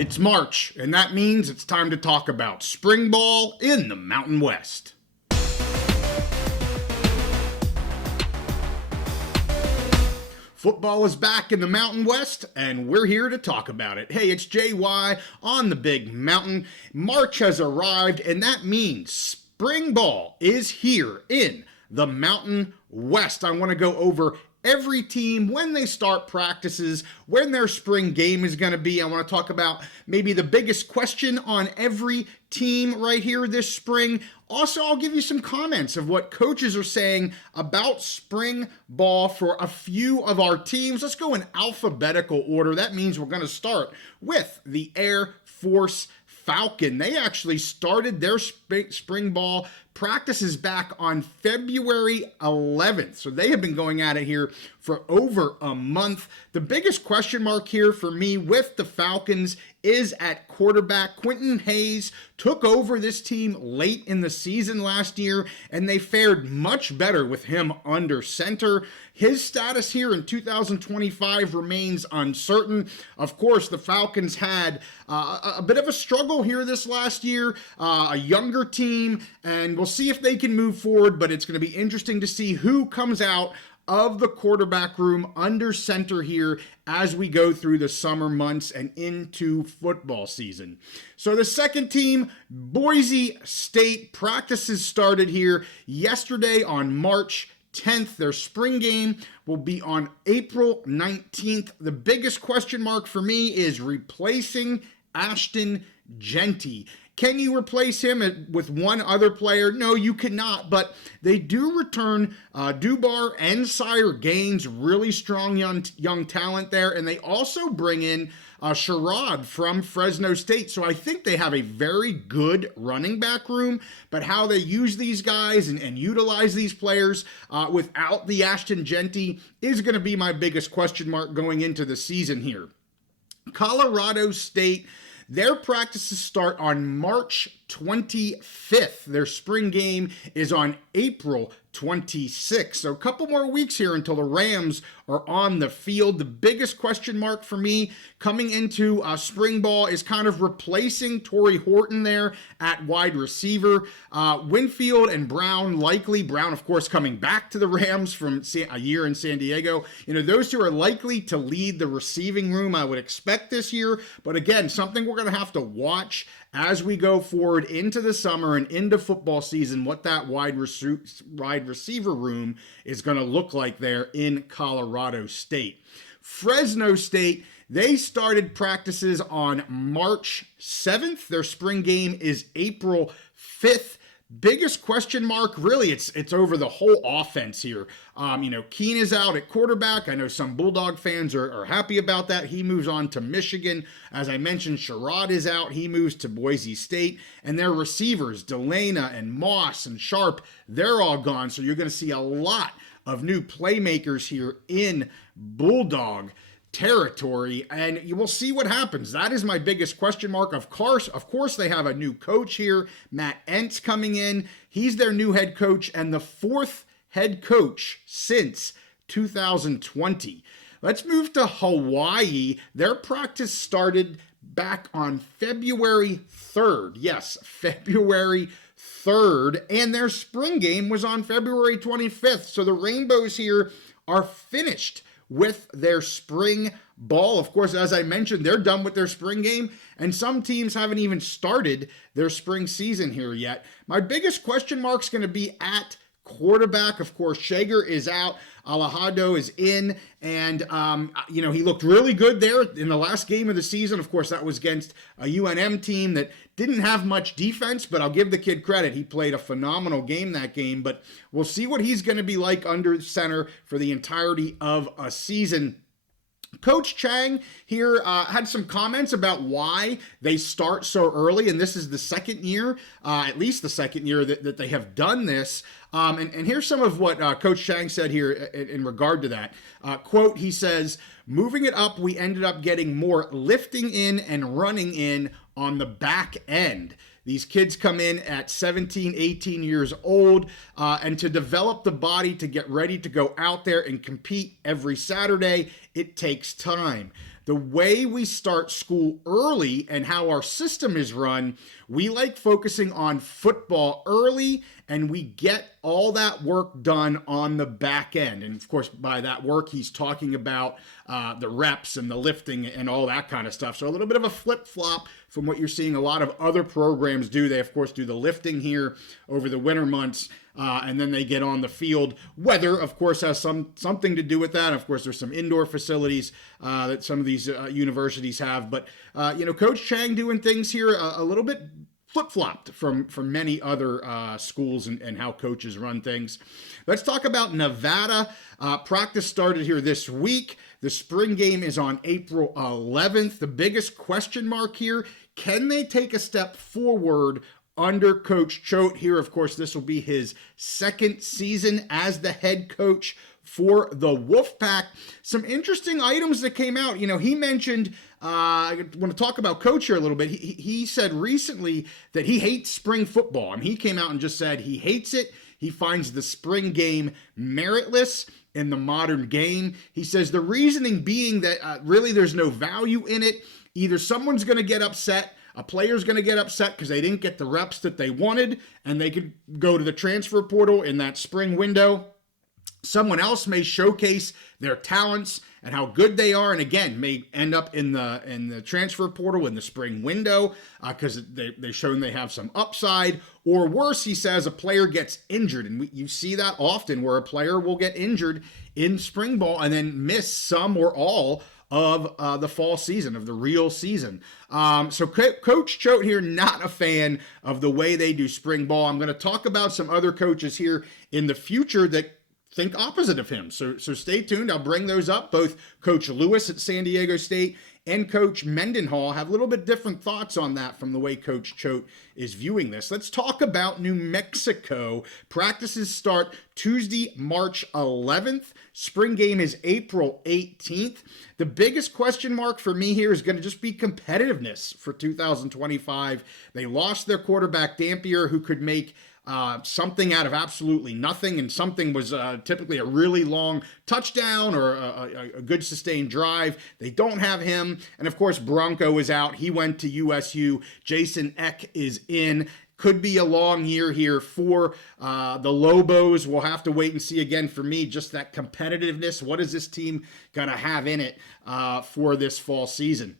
It's March, and that means it's time to talk about spring ball in the Mountain West. Football is back in the Mountain West, and we're here to talk about it. Hey, it's JY on the Big Mountain. March has arrived, and that means spring ball is here in the Mountain West. I want to go over every team, when they start practices, when their spring game is going to be. I want to talk about maybe the biggest question on every team right here this spring. Also, I'll give you some comments of what coaches are saying about spring ball for a few of our teams. Let's go in alphabetical order. That means we're going to start with the Air Force Falcon. They actually started their spring ball practices back on February 11th. So they have been going at it here for over a month. The biggest question mark here for me with the Falcons is at quarterback. Quentin Hayes took over this team late in the season last year, and they fared much better with him under center. His status here in 2025 remains uncertain. Of course, the Falcons had a bit of a struggle here this last year, a younger team, and we'll see if they can move forward, but it's going to be interesting to see who comes out of the quarterback room under center here as we go through the summer months and into football season. So the second team, Boise State, practices started here yesterday on March 10th. Their spring game will be on April 19th. The biggest question mark for me is replacing Ashton Jeanty. Can you replace him with one other player? No, you cannot, but they do return Dubar and Sire Gaines, really strong young talent there, and they also bring in Sherrod from Fresno State. So I think they have a very good running back room, but how they use these guys and utilize these players without the Ashton Jeanty is going to be my biggest question mark going into the season here. Colorado State, their practices start on March 25th. Their spring game is on April 26th. So a couple more weeks here until the Rams are on the field. The biggest question mark for me coming into spring ball is kind of replacing Torrey Horton there at wide receiver. Winfield and Brown likely. Brown, of course, coming back to the Rams from a year in San Diego. Those two are likely to lead the receiving room, I would expect this year. But again, something we're going to have to watch as we go forward into the summer and into football season, what that wide receiver room is going to look like there in Colorado State. Fresno State, they started practices on March 7th. Their spring game is April 5th. Biggest question mark, really, it's over the whole offense here. Keene is out at quarterback. I know some Bulldog fans are happy about that. He moves on to Michigan. As I mentioned, Sherrod is out. He moves to Boise State. And their receivers, Delana and Moss and Sharp, they're all gone. So you're going to see a lot of new playmakers here in Bulldog territory, and you will see what happens. That is my biggest question mark. Of course, they have a new coach here, Matt Entz, coming in. He's their new head coach and the fourth head coach since 2020. Let's move to Hawaii. Their practice started back on February 3rd. Yes, February 3rd, and their spring game was on February 25th. So the Rainbows here are finished with their spring ball. Of course, as I mentioned, they're done with their spring game, and some teams haven't even started their spring season here yet. My biggest question mark is going to be at quarterback. Of course, Shager is out. Alejado is in, and he looked really good there in the last game of the season. Of course, that was against a UNM team that didn't have much defense, but I'll give the kid credit. He played a phenomenal game that game, but we'll see what he's going to be like under center for the entirety of a season. Coach Chang here had some comments about why they start so early, and this is the second year, at least the second year that they have done this. And here's some of what Coach Chang said here in regard to that. Quote, he says, moving it up, we ended up getting more lifting in and running in on the back end. These kids come in at 17, 18 years old, and to develop the body to get ready to go out there and compete every Saturday, it takes time. the way we start school early and how our system is run, we like focusing on football early, and we get all that work done on the back end. And of course, by that work, he's talking about the reps and the lifting and all that kind of stuff. So a little bit of a flip-flop from what you're seeing a lot of other programs do. They, of course, do the lifting here over the winter months, and then they get on the field. Weather, of course, has something to do with that. Of course, there's some indoor facilities that some of these universities have. But, Coach Chang doing things here a little bit flip-flopped from many other schools and how coaches run things. Let's talk about Nevada. Practice started here this week. The spring game is on April 11th. The biggest question mark here, can they take a step forward under Coach Choate here? Of course, this will be his second season as the head coach for the Wolfpack. Some interesting items that came out. He mentioned, I want to talk about Coach here a little bit. He said recently that he hates spring football. He came out and just said he hates it. He finds the spring game meritless in the modern game. He says the reasoning being that really there's no value in it. Either someone's going to get upset, a player's going to get upset because they didn't get the reps that they wanted, and they could go to the transfer portal in that spring window. Someone else may showcase their talents and how good they are, and again, may end up in the transfer portal in the spring window because they've shown they have some upside. Or worse, he says, a player gets injured, and you see that often where a player will get injured in spring ball and then miss some or all of the fall season, of the real season. So Coach Choate here, not a fan of the way they do spring ball. I'm going to talk about some other coaches here in the future that think opposite of him. So stay tuned. I'll bring those up. Both Coach Lewis at San Diego State and Coach Mendenhall have a little bit different thoughts on that from the way Coach Choate is viewing this. Let's talk about New Mexico. Practices start Tuesday, March 11th. Spring game is April 18th. The biggest question mark for me here is going to just be competitiveness for 2025. They lost their quarterback, Dampier, who could make something out of absolutely nothing, and something was typically a really long touchdown or a good sustained drive. They don't have him, and of course Bronco is out. He went to USU. Jason Eck is in. Could be a long year here for the Lobos. We'll have to wait and see. Again, for me, just that competitiveness. What is this team gonna have in it for this fall season?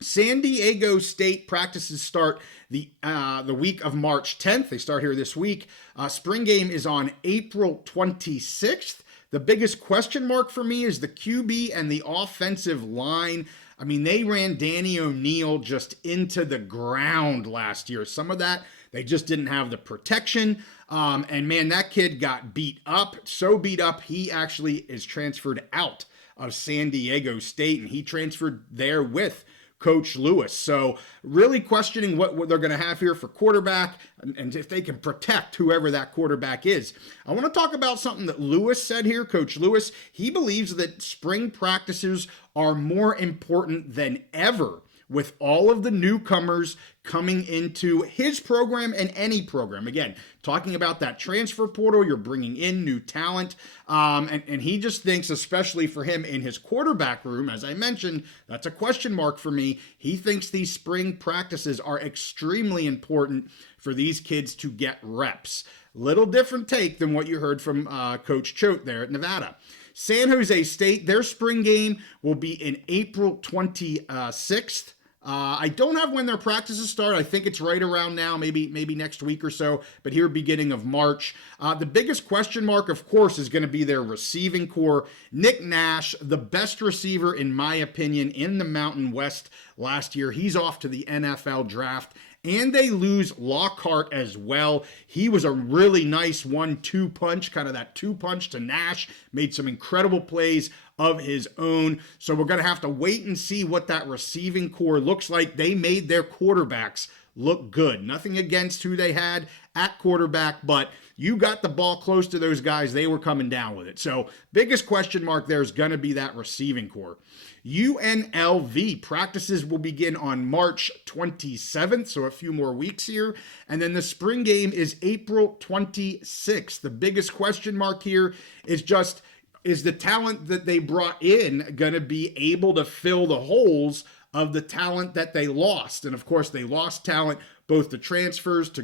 San Diego State practices start the week of March 10th. They start here this week. Spring game is on April 26th. The biggest question mark for me is the QB and the offensive line. They ran Danny O'Neal just into the ground last year. Some of that, they just didn't have the protection. And man, that kid got beat up. So beat up, he actually is transferred out of San Diego State, and he transferred there with Coach Lewis. So really questioning what they're going to have here for quarterback and if they can protect whoever that quarterback is. I want to talk about something that Lewis said here. Coach Lewis, he believes that spring practices are more important than ever with all of the newcomers coming into his program and any program. Again, talking about that transfer portal, you're bringing in new talent. And he just thinks, especially for him in his quarterback room, as I mentioned, that's a question mark for me. He thinks these spring practices are extremely important for these kids to get reps. Little different take than what you heard from Coach Choate there at Nevada. San Jose State, their spring game will be in April 26th. I don't have when their practices start. I think it's right around now, maybe next week or so, but here beginning of March. The biggest question mark, of course, is going to be their receiving core. Nick Nash, the best receiver, in my opinion, in the Mountain West last year. He's off to the NFL draft. And they lose Lockhart as well. He was a really nice 1-2 punch, kind of that 2-punch to Nash. Made some incredible plays of his own. So we're going to have to wait and see what that receiving core looks like. They made their quarterbacks look good. Nothing against who they had at quarterback, but you got the ball close to those guys, they were coming down with it. So biggest question mark there is going to be that receiving core. UNLV practices will begin on March 27th, so a few more weeks here. And then the spring game is April 26th. The biggest question mark here is just, is the talent that they brought in going to be able to fill the holes of the talent that they lost? And of course, they lost talent both to transfers, to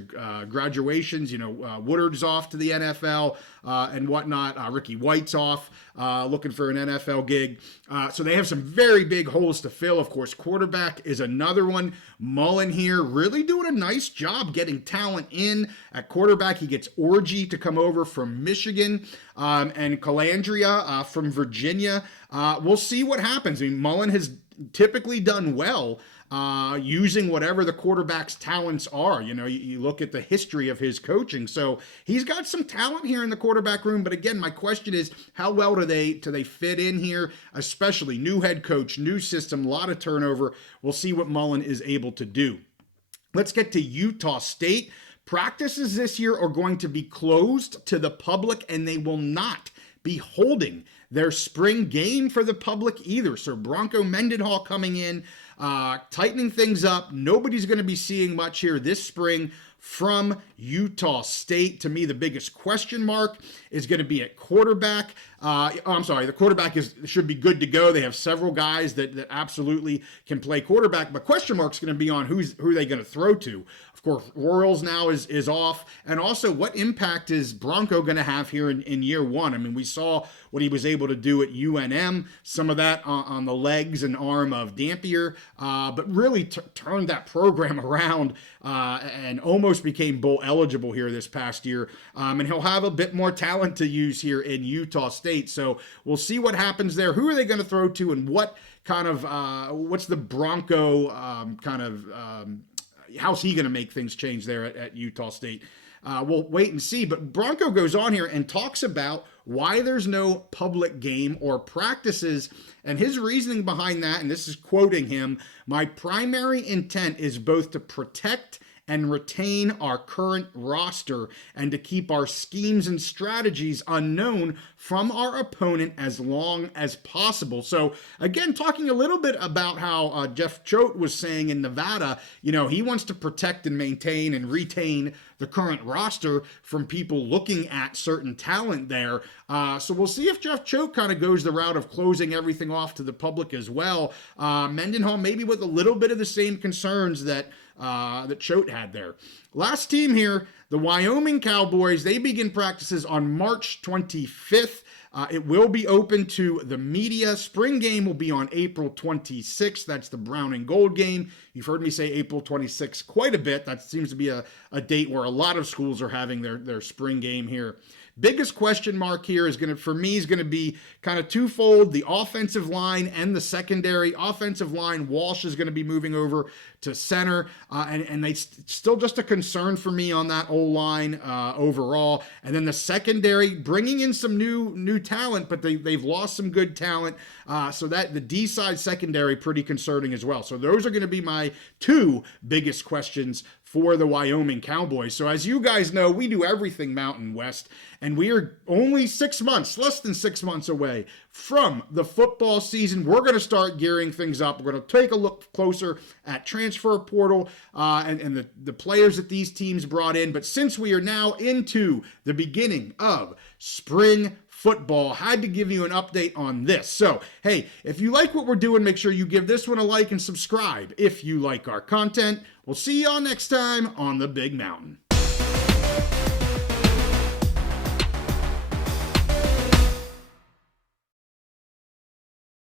graduations. Woodard's off to the NFL and whatnot. Ricky White's off looking for an NFL gig. So they have some very big holes to fill. Of course, quarterback is another one. Mullen here really doing a nice job getting talent in at quarterback. He gets Orgy to come over from Michigan and Calandria from Virginia. We'll see what happens. I mean, Mullen has typically done well using whatever the quarterback's talents are. You look at the history of his coaching. So he's got some talent here in the quarterback room. But again, my question is, how well do they fit in here? Especially new head coach, new system, a lot of turnover. We'll see what Mullen is able to do. Let's get to Utah State. Practices this year are going to be closed to the public, and they will not be holding their spring game for the public either. So Bronco Mendenhall coming in, tightening things up. Nobody's going to be seeing much here this spring from Utah State. To me, the biggest question mark is going to be at quarterback. The quarterback should be good to go. They have several guys that absolutely can play quarterback, but question mark's going to be on who are they going to throw to. Of course, Royals now is off. And also, what impact is Bronco going to have here in year one? I mean, we saw what he was able to do at UNM, some of that on the legs and arm of Dampier, but really turned that program around and almost became bowl eligible here this past year. And he'll have a bit more talent to use here in Utah State. So we'll see what happens there. Who are they going to throw to, and what kind of what's the Bronco how's he going to make things change there at Utah State? We'll wait and see. But Bronco goes on here and talks about why there's no public game or practices, and his reasoning behind that, and this is quoting him, "My primary intent is both to protect and retain our current roster and to keep our schemes and strategies unknown from our opponent as long as possible." So again, talking a little bit about how Jeff Choate was saying in Nevada, he wants to protect and maintain and retain the current roster from people looking at certain talent there. So we'll see if Jeff Choate kind of goes the route of closing everything off to the public as well. Mendenhall maybe with a little bit of the same concerns that Choate had there. Last team here, the Wyoming Cowboys. They begin practices on March 25th. It will be open to the media. Spring game will be on April 26th. That's the brown and gold game. You've heard me say April 26th quite a bit. That seems to be a date where a lot of schools are having their spring game here. Biggest question mark here is going to be kind of twofold: the offensive line and the secondary. Offensive line, Walsh is going to be moving over to center, and they still just a concern for me on that O-line overall. And then the secondary, bringing in some new talent, but they've lost some good talent, so that the D-side secondary pretty concerning as well. So those are going to be my two biggest questions for the Wyoming Cowboys. So as you guys know, we do everything Mountain West, and we are only less than 6 months away from the football season. We're going to start gearing things up. We're going to take a look closer at transfer portal and the players that these teams brought in. But since we are now into the beginning of spring football, had to give you an update on this. So, hey, if you like what we're doing, make sure you give this one a like and subscribe if you like our content. We'll see y'all next time on the Big Mountain.